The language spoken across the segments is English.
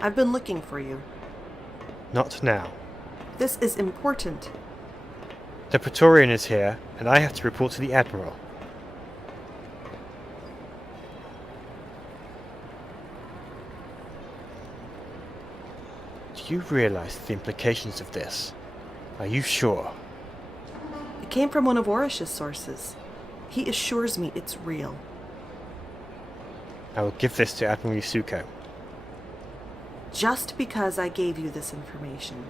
I've been looking for you. Not now. This is important. The Praetorian is here, and I have to report to the Admiral. Do you realize the implications of this? Are you sure? It came from one of Orish's sources. He assures me it's real. I will give this to Admiral Yasuko. Just because I gave you this information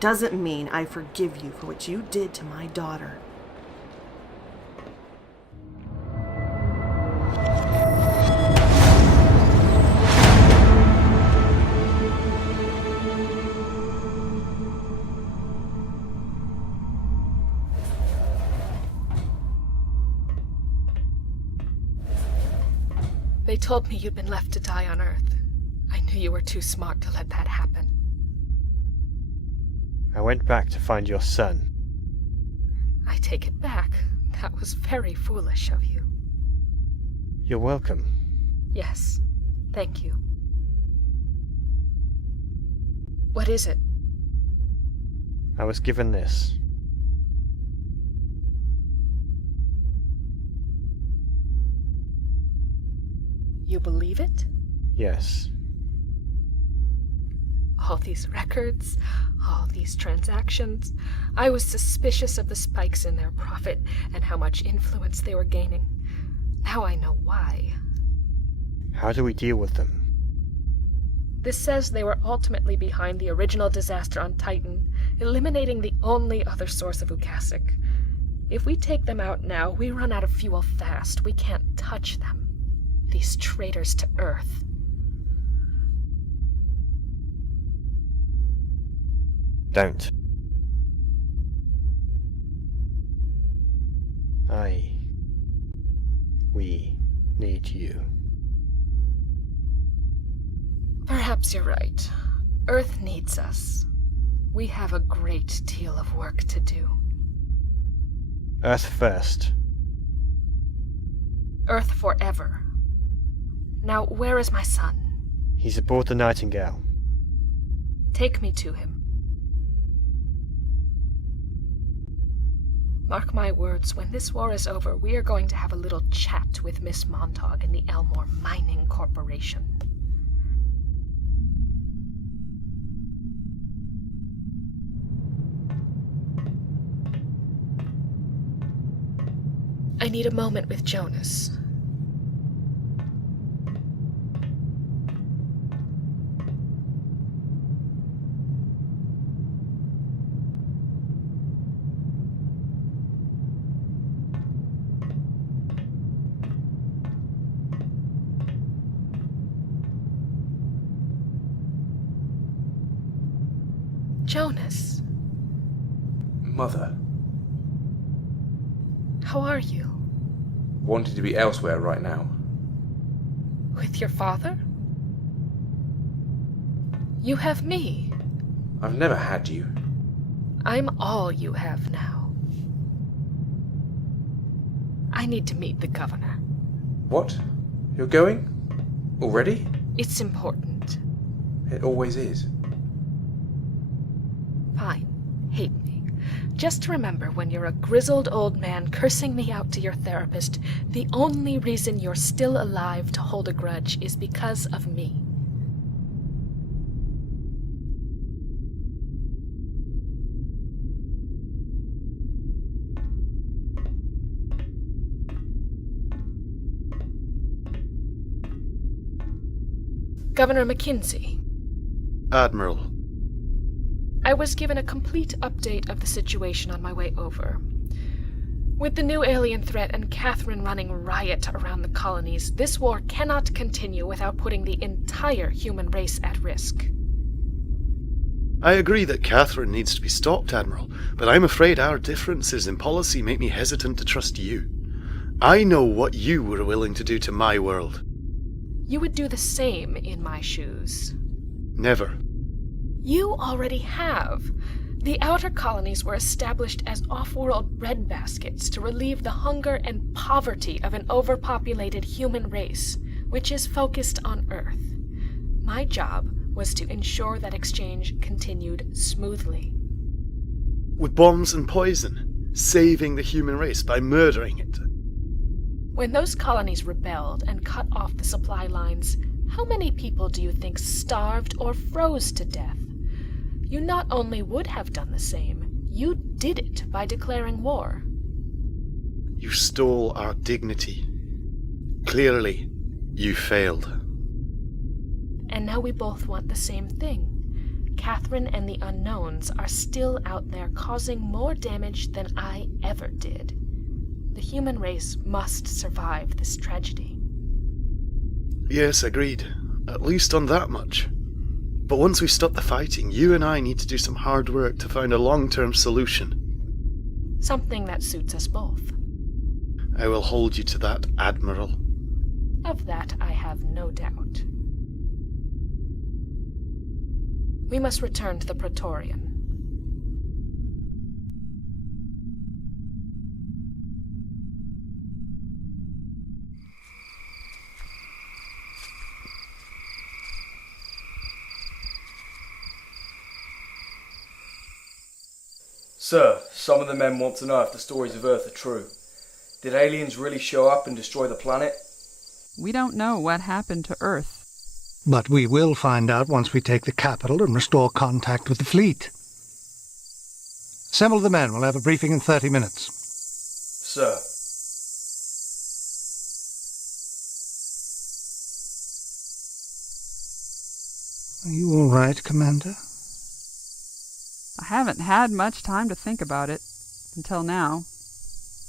doesn't mean I forgive you for what you did to my daughter. They told me you'd been left to die on Earth. I knew you were too smart to let that happen. I went back to find your son. I take it back. That was very foolish of you. You're welcome. Yes, thank you. What is it? I was given this. You believe it? Yes. All these records, all these transactions. I was suspicious of the spikes in their profit and how much influence they were gaining. Now I know why. How do we deal with them? This says they were ultimately behind the original disaster on Titan, eliminating the only other source of Ukasik. If we take them out now, we run out of fuel fast. We can't touch them. These traitors to Earth. Don't. We need you. Perhaps you're right. Earth needs us. We have a great deal of work to do. Earth first. Earth forever. Now, where is my son? He's aboard the Nightingale. Take me to him. Mark my words, when this war is over, we are going to have a little chat with Miss Montauk in the Elmore Mining Corporation. I need a moment with Jonas. Jonas. Mother. How are you? Wanted to be elsewhere right now. With your father? You have me. I've never had you. I'm all you have now. I need to meet the governor. What? You're going? Already? It's important. It always is. Fine. Hate me. Just remember, when you're a grizzled old man cursing me out to your therapist, the only reason you're still alive to hold a grudge is because of me. Governor McKinsey. Admiral. I was given a complete update of the situation on my way over. With the new alien threat and Catherine running riot around the colonies, this war cannot continue without putting the entire human race at risk. I agree that Catherine needs to be stopped, Admiral, but I'm afraid our differences in policy make me hesitant to trust you. I know what you were willing to do to my world. You would do the same in my shoes. Never. You already have. The outer colonies were established as off-world breadbaskets to relieve the hunger and poverty of an overpopulated human race, which is focused on Earth. My job was to ensure that exchange continued smoothly. With bombs and poison, saving the human race by murdering it. When those colonies rebelled and cut off the supply lines, how many people do you think starved or froze to death? You not only would have done the same, you did it by declaring war. You stole our dignity. Clearly, you failed. And now we both want the same thing. Catherine and the Unknowns are still out there causing more damage than I ever did. The human race must survive this tragedy. Yes, agreed. At least on that much. But once we stop the fighting, you and I need to do some hard work to find a long-term solution. Something that suits us both. I will hold you to that, Admiral. Of that I have no doubt. We must return to the Praetorian. Sir, some of the men want to know if the stories of Earth are true. Did aliens really show up and destroy the planet? We don't know what happened to Earth. But we will find out once we take the capital and restore contact with the fleet. Assemble the men. We'll have a briefing in 30 minutes. Sir. Are you all right, Commander? I haven't had much time to think about it, until now.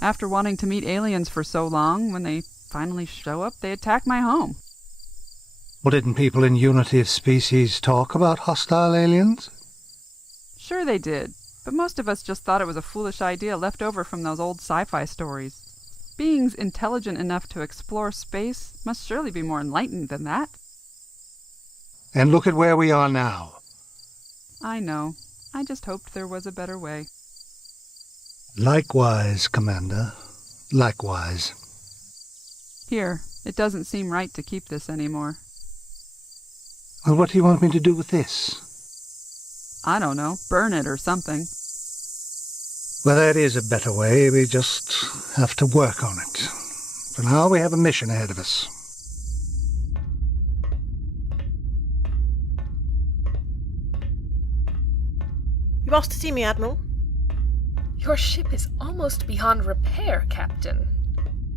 After wanting to meet aliens for so long, when they finally show up, they attack my home. Well, didn't people in Unity of Species talk about hostile aliens? Sure they did, but most of us just thought it was a foolish idea left over from those old sci-fi stories. Beings intelligent enough to explore space must surely be more enlightened than that. And look at where we are now. I know. I just hoped there was a better way. Likewise, Commander. Likewise. Here, it doesn't seem right to keep this anymore. Well, what do you want me to do with this? I don't know, burn it or something. Well, there is a better way. We just have to work on it. For now, we have a mission ahead of us. You asked to see me, Admiral? Your ship is almost beyond repair, Captain.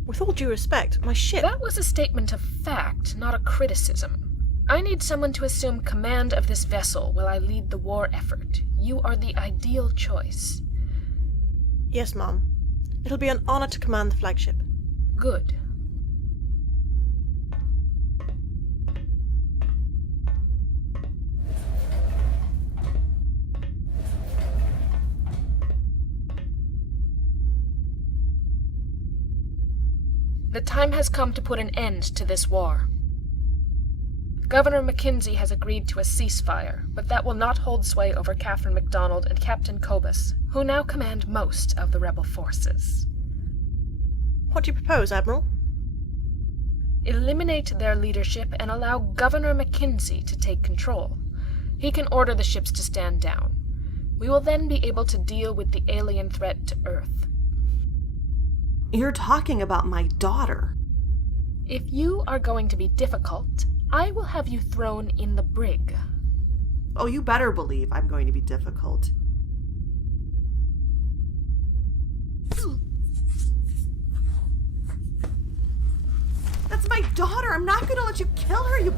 With all due respect, my ship... That was a statement of fact, not a criticism. I need someone to assume command of this vessel while I lead the war effort. You are the ideal choice. Yes, Mom. It'll be an honor to command the flagship. Good. The time has come to put an end to this war. Governor Mackenzie has agreed to a ceasefire, but that will not hold sway over Catherine MacDonald and Captain Cobus, who now command most of the rebel forces. What do you propose, Admiral? Eliminate their leadership and allow Governor Mackenzie to take control. He can order the ships to stand down. We will then be able to deal with the alien threat to Earth. You're talking about my daughter. If you are going to be difficult, I will have you thrown in the brig. Oh, you better believe I'm going to be difficult. That's my daughter. I'm not going to let you kill her, you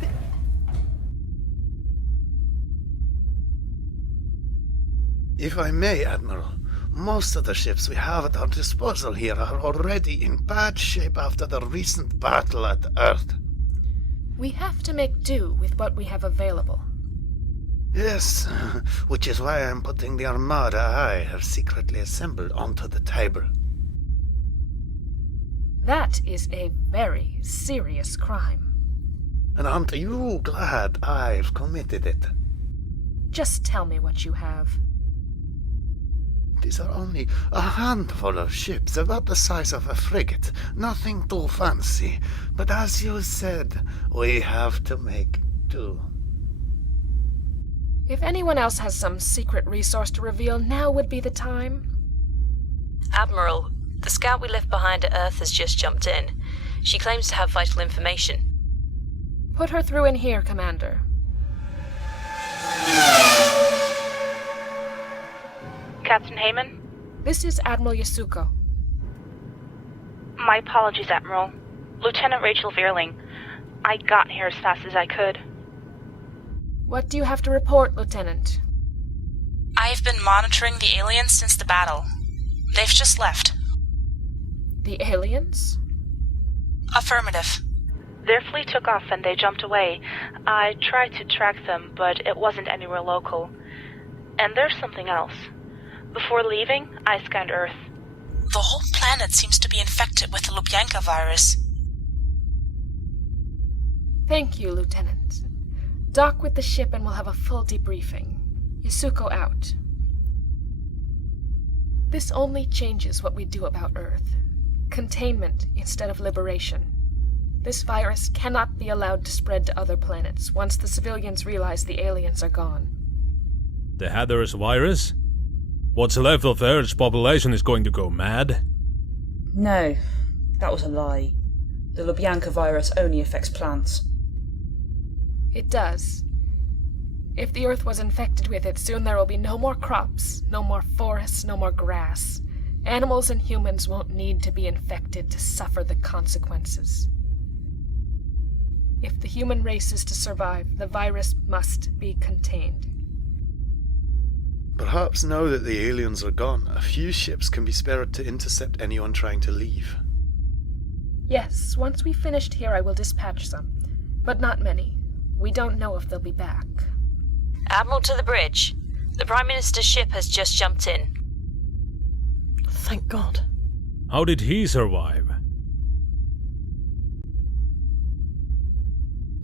If I may, Admiral, most of the ships we have at our disposal here are already in bad shape after the recent battle at Earth. We have to make do with what we have available. Yes, which is why I'm putting the armada I have secretly assembled onto the table. That is a very serious crime. And aren't you glad I've committed it? Just tell me what you have. These are only a handful of ships, about the size of a frigate. Nothing too fancy. But as you said, we have to make do. If anyone else has some secret resource to reveal, now would be the time. Admiral, the scout we left behind at Earth has just jumped in. She claims to have vital information. Put her through in here, Commander. Captain Heyman? This is Admiral Yasuko. My apologies, Admiral. Lieutenant Rachel Veerling. I got here as fast as I could. What do you have to report, Lieutenant? I have been monitoring the aliens since the battle. They've just left. The aliens? Affirmative. Their fleet took off and they jumped away. I tried to track them, but it wasn't anywhere local. And there's something else. Before leaving, I scanned Earth. The whole planet seems to be infected with the Lubyanka virus. Thank you, Lieutenant. Dock with the ship and we'll have a full debriefing. Yasuko out. This only changes what we do about Earth. Containment instead of liberation. This virus cannot be allowed to spread to other planets once the civilians realize the aliens are gone. The Hatter's virus? What's left of Earth's population is going to go mad? No, that was a lie. The Lubyanka virus only affects plants. It does. If the Earth was infected with it, soon there will be no more crops, no more forests, no more grass. Animals and humans won't need to be infected to suffer the consequences. If the human race is to survive, the virus must be contained. Perhaps now that the aliens are gone, a few ships can be spared to intercept anyone trying to leave. Yes, once we've finished here I will dispatch some. But not many. We don't know if they'll be back. Admiral to the bridge. The Prime Minister's ship has just jumped in. Thank God. How did he survive?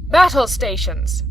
Battle stations!